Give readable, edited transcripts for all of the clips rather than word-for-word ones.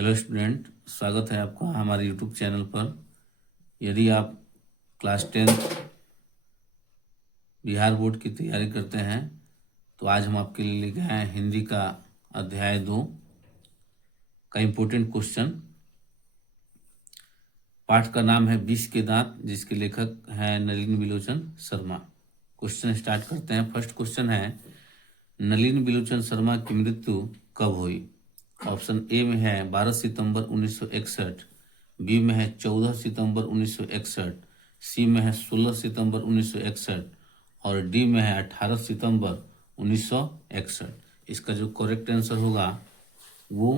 Hello student, स्वागत है आपका हमारे यूट्यूब चैनल पर। यदि आप क्लास 10th बिहार बोर्ड की तैयारी करते हैं तो आज हम आपके लिए लेके आए हैं हिंदी का अध्याय 2 का इम्पोर्टेंट क्वेश्चन। पाठ का नाम है विष के दांत, जिसके लेखक हैं नलिन बिलोचन शर्मा। क्वेश्चन स्टार्ट करते हैं। फर्स्ट क्वेश्चन है, नलिन बिलोचन शर्मा की मृत्यु कब हुई? ऑप्शन ए में है 12 सितंबर 1961, बी में है 14 सितंबर 1961, सी में है 16 सितंबर 1961 और डी में है 18 सितंबर 1961। इसका जो करेक्ट आंसर होगा वो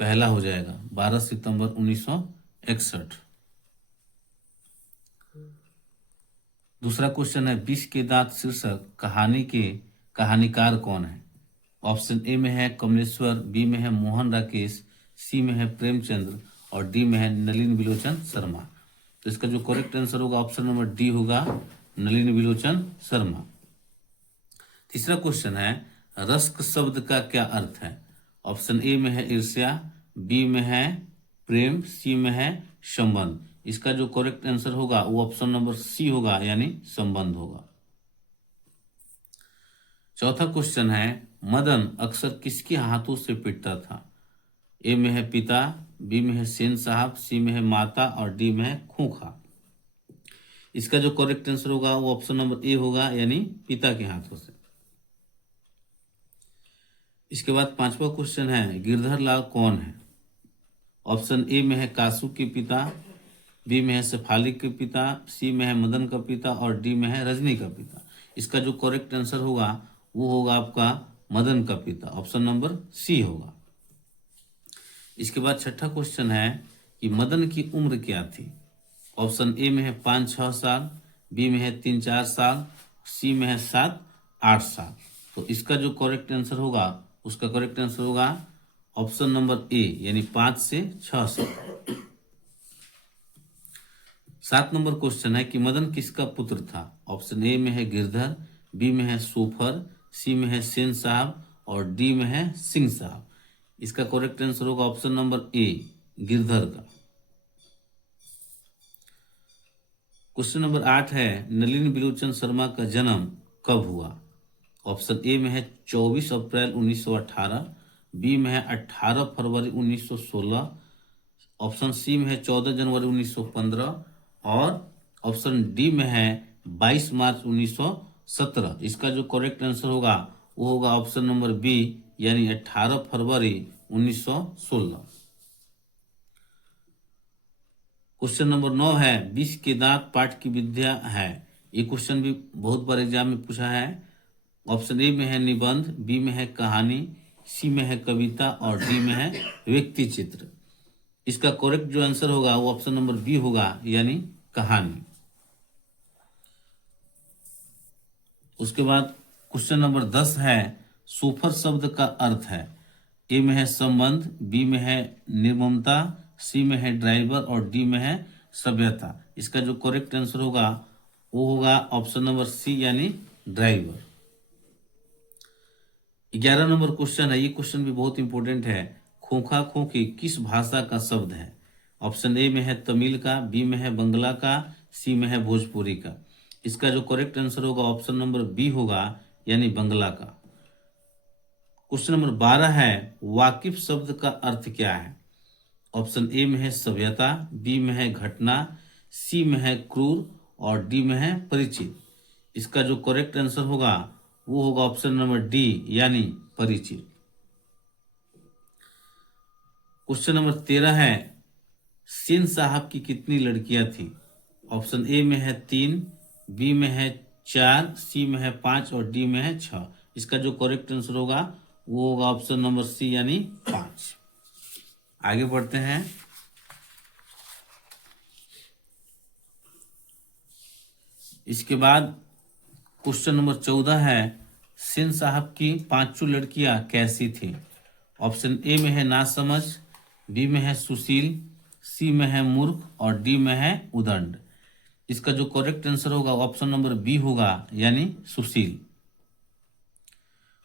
पहला हो जाएगा, 12 सितंबर 1961। दूसरा क्वेश्चन है, विष के दांत शीर्षक कहानी के कहानीकार कौन है? ऑप्शन ए में है कमलेश्वर, बी में है मोहन राकेश, सी में है प्रेमचंद्र और डी में है नलिन बिलोचन शर्मा। तो इसका जो करेक्ट आंसर होगा ऑप्शन नंबर डी होगा, नलिन बिलोचन शर्मा। तीसरा क्वेश्चन है, रस्क शब्द का क्या अर्थ है? ऑप्शन ए में है ईर्ष्या, बी में है प्रेम, सी में है संबंध। इसका जो करेक्ट आंसर होगा वो ऑप्शन नंबर सी होगा, यानी संबंध होगा। चौथा क्वेश्चन है, मदन अक्सर किसके हाथों से पिटता था? ए में है पिता, बी में है सेन साहब, सी में है माता और डी में है खूंखा। इसका जो करेक्ट आंसर होगा वो ऑप्शन नंबर ए होगा, यानी पिता के हाथों से। इसके बाद पांचवा क्वेश्चन है, गिरधर लाल कौन है? ऑप्शन ए में है कासू के पिता, बी में है शेफाली के पिता, सी में है मदन का पिता और डी में है रजनी का पिता। इसका जो करेक्ट आंसर होगा वो होगा आपका मदन का पिता, ऑप्शन नंबर सी होगा। इसके बाद छठा क्वेश्चन है कि मदन की उम्र क्या थी? ऑप्शन ए में है 5-6 साल, बी में है 3-4 साल, सी में है 7-8 साल। तो इसका जो करेक्ट आंसर होगा उसका करेक्ट आंसर होगा ऑप्शन नंबर ए, यानी 5 से 6 साल। 7 नंबर क्वेश्चन है कि मदन किसका पुत्र था? ऑप्शन ए में है गिरधर, बी में है सोफर, सी में है सेन साहब और डी में है सिंह साहब। इसका करेक्ट आंसर होगा ऑप्शन नंबर ए, गिरधर का। क्वेश्चन नंबर 8 है, नलिन बिलोचन शर्मा का जन्म कब हुआ? ऑप्शन ए में है 24 अप्रैल 1918, बी में है 18 फरवरी 1916, ऑप्शन सी में है 14 जनवरी 1915 और ऑप्शन डी में है 22 मार्च 1917। इसका जो करेक्ट आंसर होगा वो होगा ऑप्शन नंबर बी, यानी 18 फरवरी 1916। क्वेश्चन नंबर 9 है, विष के दांत पाठ की विद्या है। ये क्वेश्चन भी बहुत बार एग्जाम में पूछा है। ऑप्शन ए में है निबंध, बी में है कहानी, सी में है कविता और डी में है व्यक्ति चित्र। इसका करेक्ट जो आंसर होगा वो ऑप्शन नंबर बी होगा, यानी कहानी। उसके बाद क्वेश्चन नंबर 10 है, सोफर शब्द का अर्थ है। ए में है संबंध, बी में है निर्ममता, सी में है ड्राइवर और डी में है सभ्यता। इसका जो करेक्ट आंसर होगा वो होगा ऑप्शन नंबर सी, यानी ड्राइवर। 11 नंबर क्वेश्चन है, ये क्वेश्चन भी बहुत इंपॉर्टेंट है। खोखा खोखी किस भाषा का शब्द है? ऑप्शन ए में है तमिल का, बी में है बंगला का, सी में है भोजपुरी का। इसका जो करेक्ट आंसर होगा ऑप्शन नंबर बी होगा, यानी बंगला का। क्वेश्चन नंबर 12 है, वाकिफ शब्द का अर्थ क्या है? ऑप्शन ए में है सभ्यता, बी में है घटना, सी में है क्रूर और डी में है परिचित। इसका जो करेक्ट आंसर होगा वो होगा ऑप्शन नंबर डी, यानी परिचित। क्वेश्चन नंबर 13 है, सेन साहब की कितनी लड़कियां थी? ऑप्शन ए में है 3, बी में है 4, सी में है 5 और डी में है 6। इसका जो करेक्ट आंसर होगा वो होगा ऑप्शन नंबर सी, यानी 5। आगे बढ़ते हैं। इसके बाद क्वेश्चन नंबर 14 है, सेन साहब की 5 लड़कियां कैसी थी? ऑप्शन ए में है नासमझ, बी में है सुशील, सी में है मूर्ख और डी में है उदंड। इसका जो करेक्ट आंसर होगा ऑप्शन नंबर बी होगा, यानी सुशील।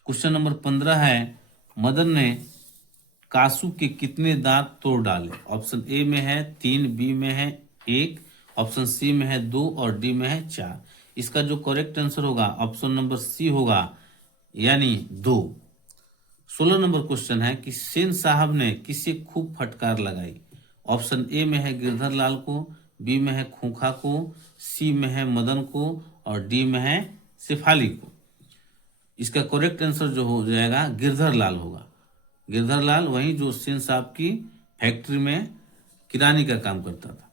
क्वेश्चन नंबर 15 है, मदन ने कासू के कितने दांत तोड़ डाले? ऑप्शन ए में है 3, बी में है 1, ऑप्शन सी में है 2 और डी में है 4। इसका जो करेक्ट आंसर होगा ऑप्शन नंबर सी होगा, यानी 2। 16 नंबर क्वेश्चन है कि सेन साहब ने किसे खूब फटकार लगाई? ऑप्शन ए में है गिरधर लाल को, बी में है खूंखा को, सी में है मदन को और डी में है शेफाली को। इसका करेक्ट आंसर जो हो जाएगा गिरधर लाल होगा। गिरधर लाल वही जो सेन साहब की फैक्ट्री में किरानी का काम करता था।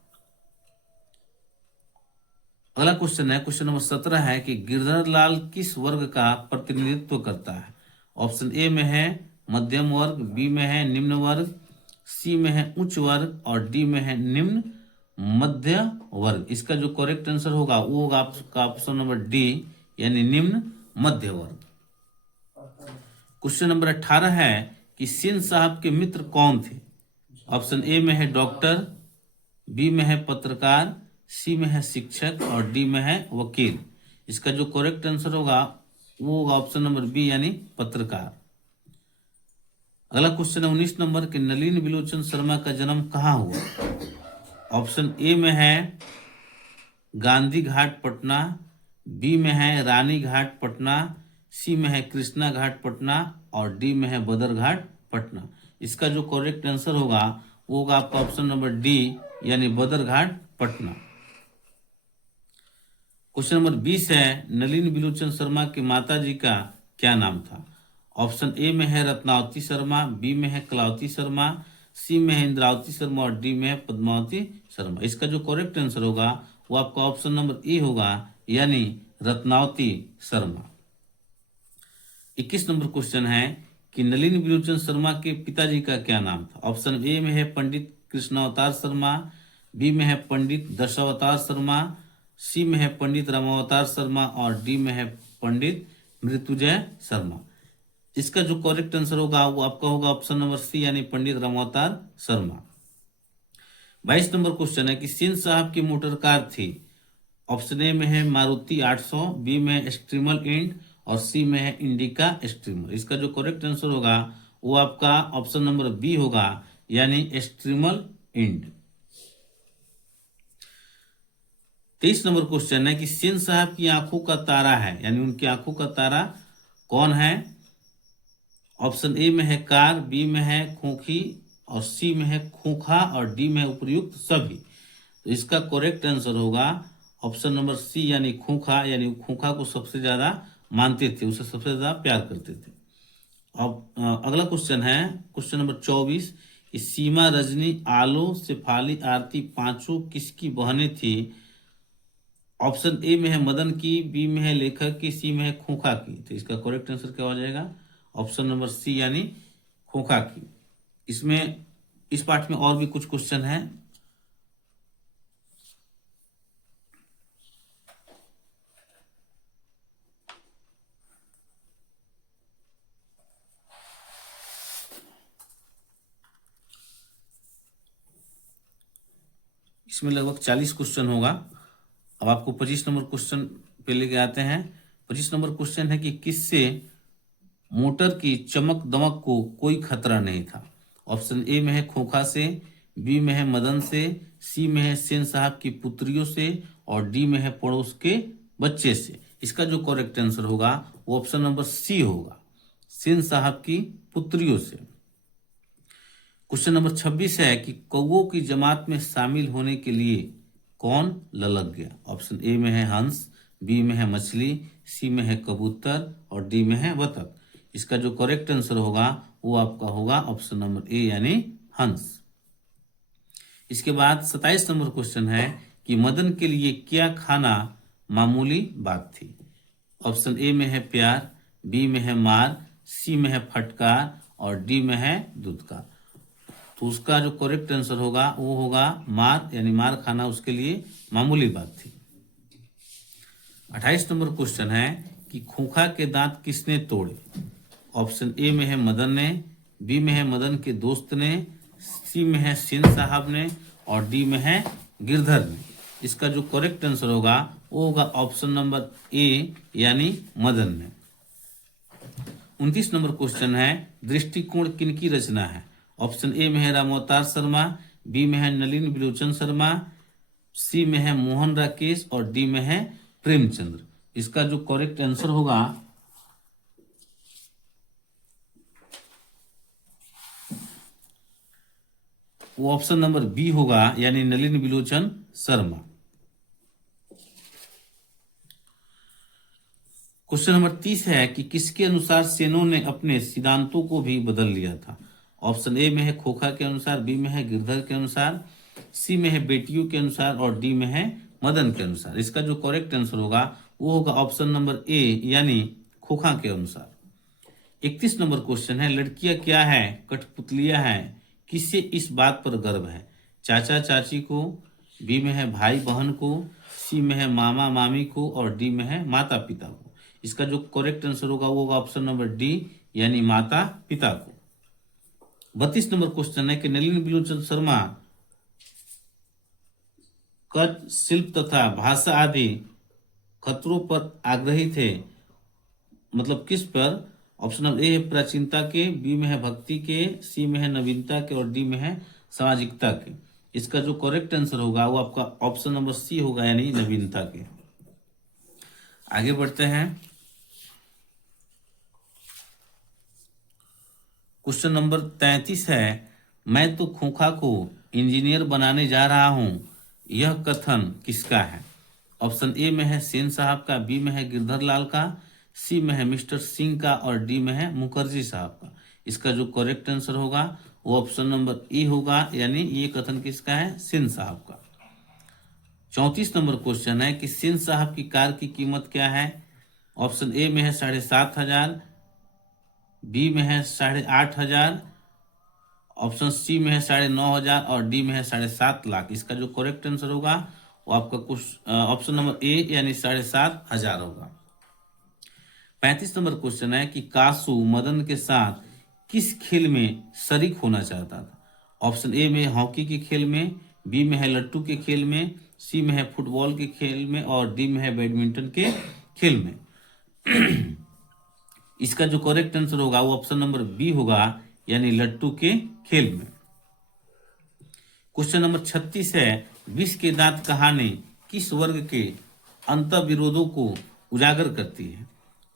अगला क्वेश्चन है, क्वेश्चन नंबर 17 है कि गिरधर लाल किस वर्ग का प्रतिनिधित्व करता है? ऑप्शन ए में है मध्यम वर्ग, बी में है निम्न वर्ग, सी में है उच्च वर्ग और डी में है निम्न मध्य वर्ग। इसका जो करेक्ट आंसर होगा वो होगा आपका ऑप्शन नंबर डी, यानी निम्न मध्य वर्ग। क्वेश्चन नंबर 18 है कि सेन साहब के मित्र कौन थे? ऑप्शन ए में है डॉक्टर, बी में है पत्रकार, सी में है शिक्षक और डी में है वकील। इसका जो करेक्ट आंसर होगा वो होगा ऑप्शन नंबर बी, यानी पत्रकार। अगला क्वेश्चन है 19 नंबर के नलिन बिलोचन शर्मा का जन्म कहाँ हुआ? ऑप्शन ए में है गांधी घाट पटना, बी में है रानी घाट पटना, सी में है कृष्णा घाट पटना और डी में है बदर घाट पटना। इसका जो करेक्ट आंसर होगा वो होगा आपका ऑप्शन नंबर डी, यानी बदर घाट पटना। क्वेश्चन नंबर 20 है नलिन बिलोचन शर्मा के माता जी का क्या नाम था? ऑप्शन ए में है रत्नावती शर्मा, बी में है कलावती शर्मा, सी में है इंद्रावती शर्मा और डी में है पद्मावती शर्मा। इसका जो करेक्ट आंसर होगा वो आपका ऑप्शन नंबर ए होगा, यानी रत्नावती शर्मा। 21 नंबर क्वेश्चन है कि नलिन बिलोचन शर्मा के पिताजी का क्या नाम था? ऑप्शन ए में है पंडित कृष्णावतार शर्मा, बी में है पंडित दशावतार शर्मा, सी में है पंडित रामावतार शर्मा और डी में है पंडित मृत्युंजय शर्मा। इसका जो करेक्ट आंसर होगा वो आपका होगा ऑप्शन नंबर सी, यानी पंडित रामावतार शर्मा। 22 नंबर क्वेश्चन है कि सेन साहब की मोटर कार थी। ऑप्शन ए में है मारुति 800, बी में स्ट्रीमल इंड और सी में है इंडिका स्ट्रीमर। इसका जो करेक्ट आंसर होगा वो आपका ऑप्शन नंबर बी होगा, यानी स्ट्रीमल इंड। 23 नंबर क्वेश्चन है कि सेन साहब की आंखों का तारा है, यानी उनकी आंखों का तारा कौन है? ऑप्शन ए में है कार, बी में है खोखी और सी में है खोखा और डी में है उपर्युक्त सभी। तो इसका करेक्ट आंसर होगा ऑप्शन नंबर सी, यानी खोखा, यानी खोखा को सबसे ज्यादा मानते थे, उसे सबसे ज्यादा प्यार करते थे। अब अगला क्वेश्चन है क्वेश्चन नंबर 24, सीमा, रजनी, आलो, शेफाली, आरती पांचों किसकी बहनें थी? ऑप्शन ए में है मदन की, बी में है लेखक की, सी में है खोखा की। तो इसका करेक्ट आंसर क्या हो जाएगा? ऑप्शन नंबर सी, यानी खोखा की। इसमें इस पार्ट में और भी कुछ क्वेश्चन है। इसमें लगभग 40 क्वेश्चन होगा। अब आपको 25 नंबर क्वेश्चन पे लेके आते हैं। 25 नंबर क्वेश्चन है कि किससे मोटर की चमक दमक को कोई खतरा नहीं था? ऑप्शन ए में है खोखा से, बी में है मदन से, सी में है सेन साहब की पुत्रियों से और डी में है पड़ोस के बच्चे से। इसका जो करेक्ट आंसर होगा वो ऑप्शन नंबर सी होगा, सेन साहब की पुत्रियों से। क्वेश्चन नंबर 26 है कि कौओं की जमात में शामिल होने के लिए कौन ललक गया? ऑप्शन ए में है हंस, बी में है मछली, सी में है कबूतर और डी में है बतख। इसका जो करेक्ट आंसर होगा वो आपका होगा ऑप्शन नंबर ए, यानी हंस। इसके बाद 27 नंबर क्वेश्चन है कि मदन के लिए क्या खाना मामूली बात थी? ऑप्शन ए में है प्यार, बी में है मार, सी में है फटकार और डी में है दुत्कार। तो उसका जो करेक्ट आंसर होगा वो होगा मार, यानी मार खाना उसके लिए मामूली बात थी। 28 नंबर क्वेश्चन है कि खोखा के दांत किसने तोड़े? ऑप्शन ए में है मदन ने, बी में है मदन के दोस्त ने, सी में है सेन साहब ने और डी में है गिरधर ने। इसका जो करेक्ट आंसर होगा वो होगा ऑप्शन नंबर ए, यानी मदन ने। 29 नंबर क्वेश्चन है दृष्टिकोण किनकी रचना है? ऑप्शन ए में है रामअवतार शर्मा, बी में है नलिन बिलोचन शर्मा, सी में है मोहन राकेश और डी में है प्रेमचंद्र। इसका जो करेक्ट आंसर होगा वो ऑप्शन नंबर बी होगा, यानी नलिन बिलोचन शर्मा। क्वेश्चन नंबर 30 है कि किसके अनुसार सेनों ने अपने सिद्धांतों को भी बदल लिया था। ऑप्शन ए में है खोखा के अनुसार, बी में है गिरधर के अनुसार, सी में है बेटियों के अनुसार और डी में है मदन के अनुसार। इसका जो करेक्ट आंसर होगा वो होगा ऑप्शन नंबर ए, यानी खोखा के अनुसार। 31 नंबर क्वेश्चन है, लड़कियां क्या है, कठपुतलियां हैं, किससे इस बात पर गर्व है। चाचा चाची को, बी में है भाई बहन को, सी में है मामा मामी को और डी में है माता पिता को। इसका जो करेक्ट आंसर होगा वो होगा ऑप्शन नंबर डी, यानी माता पिता को। 32 नंबर क्वेश्चन है कि नलिन बिलोचन शर्मा कट, शिल्प तथा भाषा आदि खतरों पर आग्रही थे, मतलब किस पर। ऑप्शन नंबर ए है प्राचीनता के, बी में है भक्ति के, सी में है नवीनता के और डी में है सामाजिकता के। इसका जो करेक्ट आंसर होगा वो आपका ऑप्शन नंबर सी होगा, यानी नवीनता के। आगे बढ़ते हैं। क्वेश्चन नंबर 33 है, मैं तो खोखा को इंजीनियर बनाने जा रहा हूं, यह कथन किसका है। ऑप्शन ए में है सेन साहब का, बी में है गिरधर लाल का, सी में है मिस्टर सिंह का और डी में है मुखर्जी साहब का। इसका जो करेक्ट आंसर होगा वो ऑप्शन नंबर ए होगा, यानी ये कथन किसका है, सेन साहब का। 34 नंबर क्वेश्चन है कि सेन साहब की कार की कीमत क्या है। ऑप्शन ए में है 7,500, बी में है 8,500, ऑप्शन सी में है 9,500 और डी में है 7.5 लाख। इसका जो करेक्ट आंसर होगा वो आपका ऑप्शन नंबर ए, यानी 7,500 होगा। 35 नंबर क्वेश्चन है कि कासू मदन के साथ किस खेल में शरीक होना चाहता था। ऑप्शन ए में हॉकी के खेल में, बी में है लट्टू के खेल में, सी में है फुटबॉल के खेल में और डी में है बैडमिंटन के खेल में। इसका जो करेक्ट आंसर होगा वो ऑप्शन नंबर बी होगा, यानी लट्टू के खेल में। क्वेश्चन नंबर 36 है, विष के दांत कहानी किस वर्ग के अंतर्विरोधों को उजागर करती है।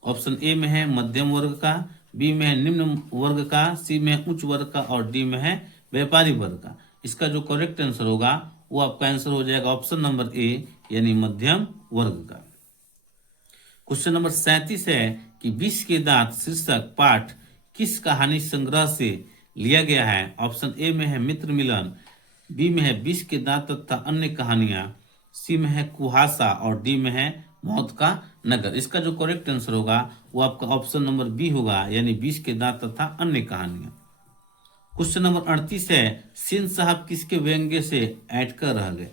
ऑप्शन ए में है मध्यम वर्ग का, बी में है निम्न वर्ग का, सी में है उच्च वर्ग का और डी में है व्यापारी वर्ग का। इसका जो करेक्ट आंसर होगा वो आपका आंसर हो जाएगा ऑप्शन नंबर ए, यानी मध्यम वर्ग का। क्वेश्चन नंबर 37 है कि विष के दांत शीर्षक पाठ किस कहानी संग्रह से लिया गया है। ऑप्शन ए में है मित्र मिलन, बी में है विष के दांत तथा अन्य कहानियां, सी में है कुहासा और डी में है मौत का नगर। इसका जो करेक्ट आंसर होगा वो आपका ऑप्शन नंबर बी होगा, यानी विष के दांत तथा अन्य कहानियां। क्वेश्चन नंबर 38 है, सेन साहब किसके व्यंग्य से ऐंठकर रह गए।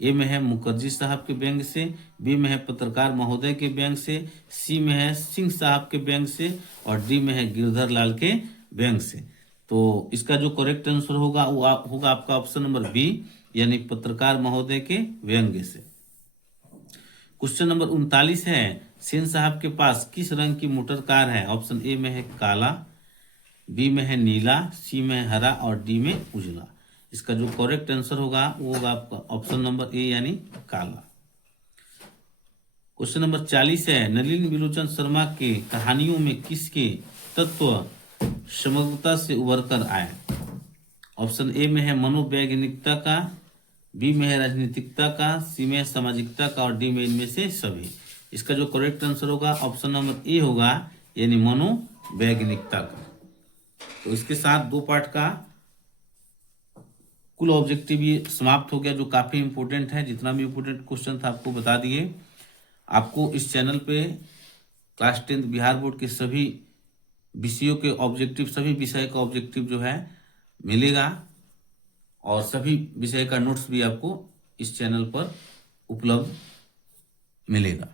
ए में है मुखर्जी साहब के व्यंग्य से, बी में है पत्रकार महोदय के व्यंग्य से, सी में है सिंह साहब के व्यंग्य से और डी में है गिरधर लाल के व्यंग्य से। तो इसका जो करेक्ट आंसर होगा वो होगा आपका ऑप्शन नंबर बी, यानी पत्रकार महोदय के व्यंग्य से। क्वेश्चन नंबर 39 है, सेन साहब के पास किस रंग की मोटर कार है। ऑप्शन ए में है काला, बी में है नीला, सी में है हरा और डी में उजला। इसका जो करेक्ट आंसर होगा वो होगा आपका ऑप्शन नंबर ए, यानी काला। क्वेश्चन नंबर 40 है, नलिन बिलोचन शर्मा के कहानियों में किसके तत्व समग्रता से उभर कर आए। ऑप्शन ए में है मनोवैज्ञानिकता का, बी में है राजनीतिकता का, सी में है सामाजिकता का और डी में इनमें से सभी। इसका जो करेक्ट आंसर होगा ऑप्शन नंबर ए होगा, यानी मनोवैज्ञानिकता का। तो इसके साथ 2 पार्ट का कुल ऑब्जेक्टिव ये समाप्त हो गया, जो काफी इंपॉर्टेंट है। जितना भी इंपॉर्टेंट क्वेश्चन था आपको बता दिए। आपको इस चैनल पे क्लास 10th बिहार बोर्ड के सभी विषयों के ऑब्जेक्टिव, सभी विषय का ऑब्जेक्टिव जो है मिलेगा और सभी विषय का नोट्स भी आपको इस चैनल पर उपलब्ध मिलेगा।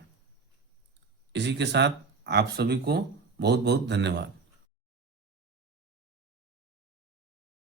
इसी के साथ आप सभी को बहुत बहुत धन्यवाद।